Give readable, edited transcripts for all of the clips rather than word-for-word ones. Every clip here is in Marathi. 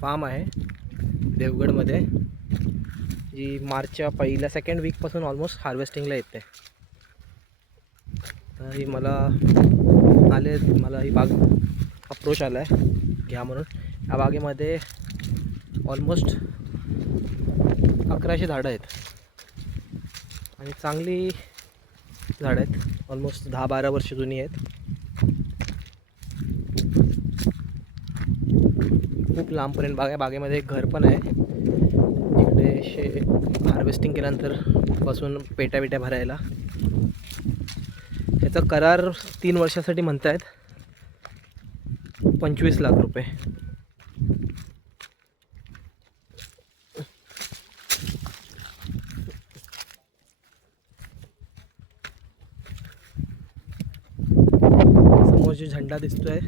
फार्म आहे देवगडमध्ये, जी मार्चच्या पहिल्या सेकंड वीकपासून ऑलमोस्ट हार्वेस्टिंगला येते. तर ही मला ही बाग अप्रोच आला आहे घ्या म्हणून. या बागेमध्ये ऑलमोस्ट 1100 झाडं आहेत आणि चांगली झाडं आहेत, ऑलमोस्ट 10-12 वर्ष जुनी आहेत. खूप लांबपर्यंत बाग आहे. बागेमध्ये एक घर पण आहे, इकडे हार्वेस्टिंग केल्यानंतर बसून पेट्या भरायला. याचा करार 3 वर्षासाठी म्हणतायत, 25 लाख रुपये. समोर जो झेंडा दिसतोय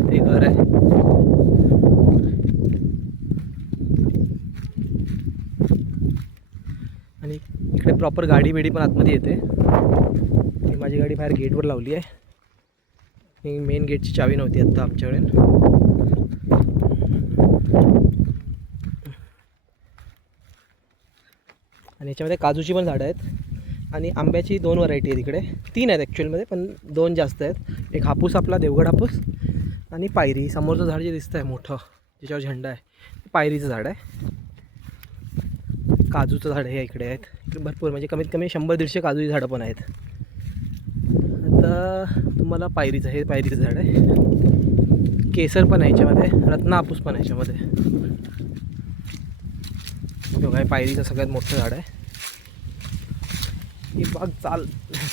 ते घर आहे. आणि इकडे प्रॉपर गाडी बिडी पण आतमध्ये येते. माझी गाडी बाहेर गेटवर लावली आहे. ही मेन गेटची चावी नव्हती आत्ता आमच्याकडे. आणि याच्यामध्ये काजूची पण झाडं आहेत आणि आंब्याची 2 व्हरायटी आहेत. इकडे 3 आहेत ॲक्च्युअलमध्ये, पण 2 जास्त आहेत. एक हापूस, आपला देवगड हापूस, आणि पायरी. समोरचं झाड जे दिसतं आहे मोठं, ज्याच्यावर झेंडा आहे, पायरीचं झाड आहे. काजूचं झाड हे इकडे आहेत. इकडे भरपूर, म्हणजे कमीत कमी 100-150 काजूची झाडं पण आहेत. आता तुम्हाला हे पायरीचं झाड आहे. केसर पण आहे याच्यामध्ये, रत्ना हापूस पण आहे याच्यामध्ये. बघा, हे पायरीचं सगळ्यात मोठं झाड आहे. ही बाग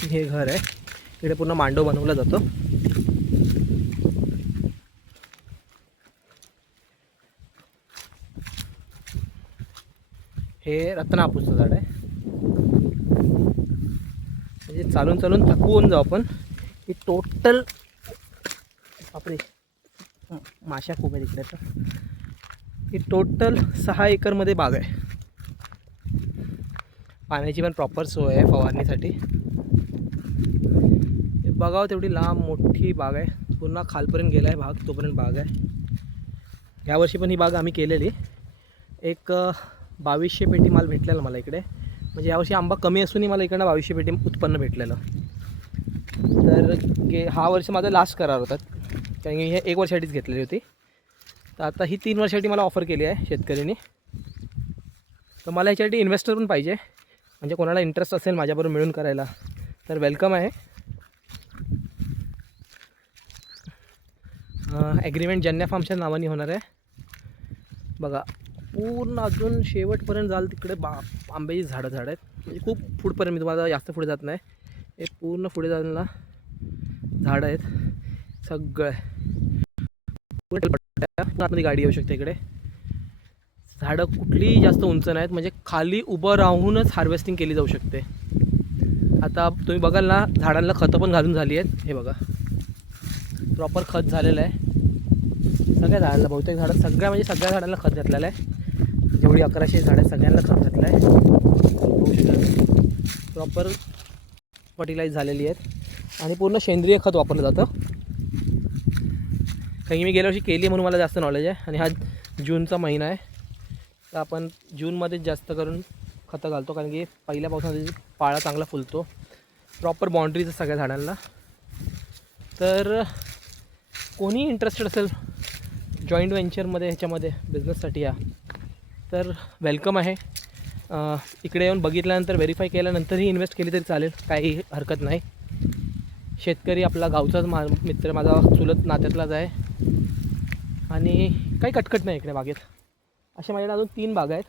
हे घर आहे. इकडे पूर्ण मांडव बनवला जातो. हे रत्ना हापूसचं झाड आहे. म्हणजे चालून थकवून जाऊ आपण. ही टोटल आपली माशा खूप आहे तिकडे. तर ही टोटल 6 एकरमध्ये बाग आहे. पाण्याची पण प्रॉपर सोय आहे फवारणीसाठी. बघावं तेवढी लांब मोठी बाग आहे. पूर्ण खालपर्यंत गेला आहे भाग, तोपर्यंत बाग आहे. यावर्षी पण ही बाग आम्ही केलेली. एक 2200 पेटी माल भेटलेला मला इकडे. म्हणजे यावर्षी आंबा कमी असूनही मला इकडनं 2200 पेटी उत्पन्न भेटलेलं. तर हा वर्ष माझा लास्ट करार होता, कारण की हे 1 वर्षासाठीच घेतलेली होती. तर आता ही 3 वर्षासाठी मला ऑफर केली आहे शेतकऱ्यांनी. तर मला याच्यासाठी इन्व्हेस्टर पण पाहिजे, म्हणजे कोणाला इंटरेस्ट असेल माझ्याबरोबर मिळून करायला तर वेलकम आहे. ॲग्रीमेंट जन्या फार्मच्या नावाने होणार आहे. बघा, पूर्ण अजून शेवटपर्यंत जाल तिकडे आंब्याची झाडं आहेत. म्हणजे खूप पुढपर्यंत, मी तुम्हाला जास्त पुढे जात नाही. हे पूर्ण पुढे जायला झाडं आहेत सगळं. आतमध्ये गाडी येऊ शकते इकडे. झाडं कुठलीही जास्त उंच नाहीत, म्हणजे खाली उभं राहूनच हार्वेस्टिंग केली जाऊ शकते. आता तुम्ही बघाल ना, झाडांना खतं पण घालून झाली आहेत. हे बघा, प्रॉपर खत झालेलं आहे सगळ्या झाडांना. बहुतेक म्हणजे सगळ्या झाडांना खत घातलेलं आहे. जेवढी 1100 झाडं आहेत सगळ्यांना खत घातलं आहे. बघू शकाल, प्रॉपर फर्टिलाइज झालेली आहेत. आणि पूर्ण सेंद्रिय खत वापरलं जातं. कारण की मी गेल्या वर्षी केली म्हणून मला जास्त नॉलेज आहे. आणि हा जूनचा महिना आहे, तर आपण जूनमध्येच जास्त करून खतं घालतो, कारण की पहिल्या पावसामध्ये पाळा चांगला फुलतो. प्रॉपर बाउंड्रीज सगळ्या झाडांना. तर कोणी इंटरेस्टेड असेल जॉईंट व्हेंचरमध्ये, ह्याच्यामध्ये बिझनेससाठी या, तर वेलकम आहे. इकडे येऊन बघितल्यानंतर, व्हेरीफाय केल्यानंतरही इन्व्हेस्ट केली तरी चालेल, काही हरकत नाही. शेतकरी आपला गावचाच मित्र, माझा चुलत नात्यातलाच आहे. आणि काही कटकट नाही इकडे बागेत. अशा माझ्याकडे अजून 3 बागा आहेत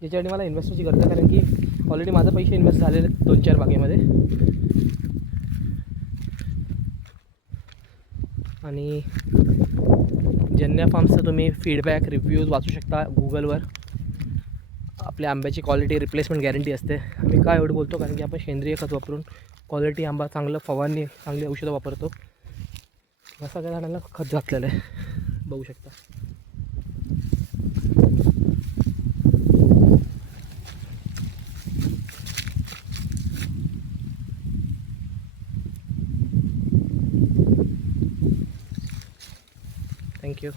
ज्याच्यासाठी मला इन्व्हेस्टरची गरज आहे, कारण की ऑलरेडी माझं पैसे इन्व्हेस्ट झालेले आहेत 2-4 बागेमध्ये. आणि जन्या फार्मचा तुम्ही फीडबॅक, रिव्ह्यूज वाचू शकता गुगलवर. आपल्या आंब्याची क्वालिटी, रिप्लेसमेंट गॅरंटी असते. आम्ही काय एवढं बोलतो, कारण की आपण सेंद्रिय खत वापरून क्वालिटी आंबा, चांगलं फवारणी, चांगली औषधं वापरतो. या सगळ्या झाडांना खत घातलेलं आहे, बघू शकता. थँक्यू.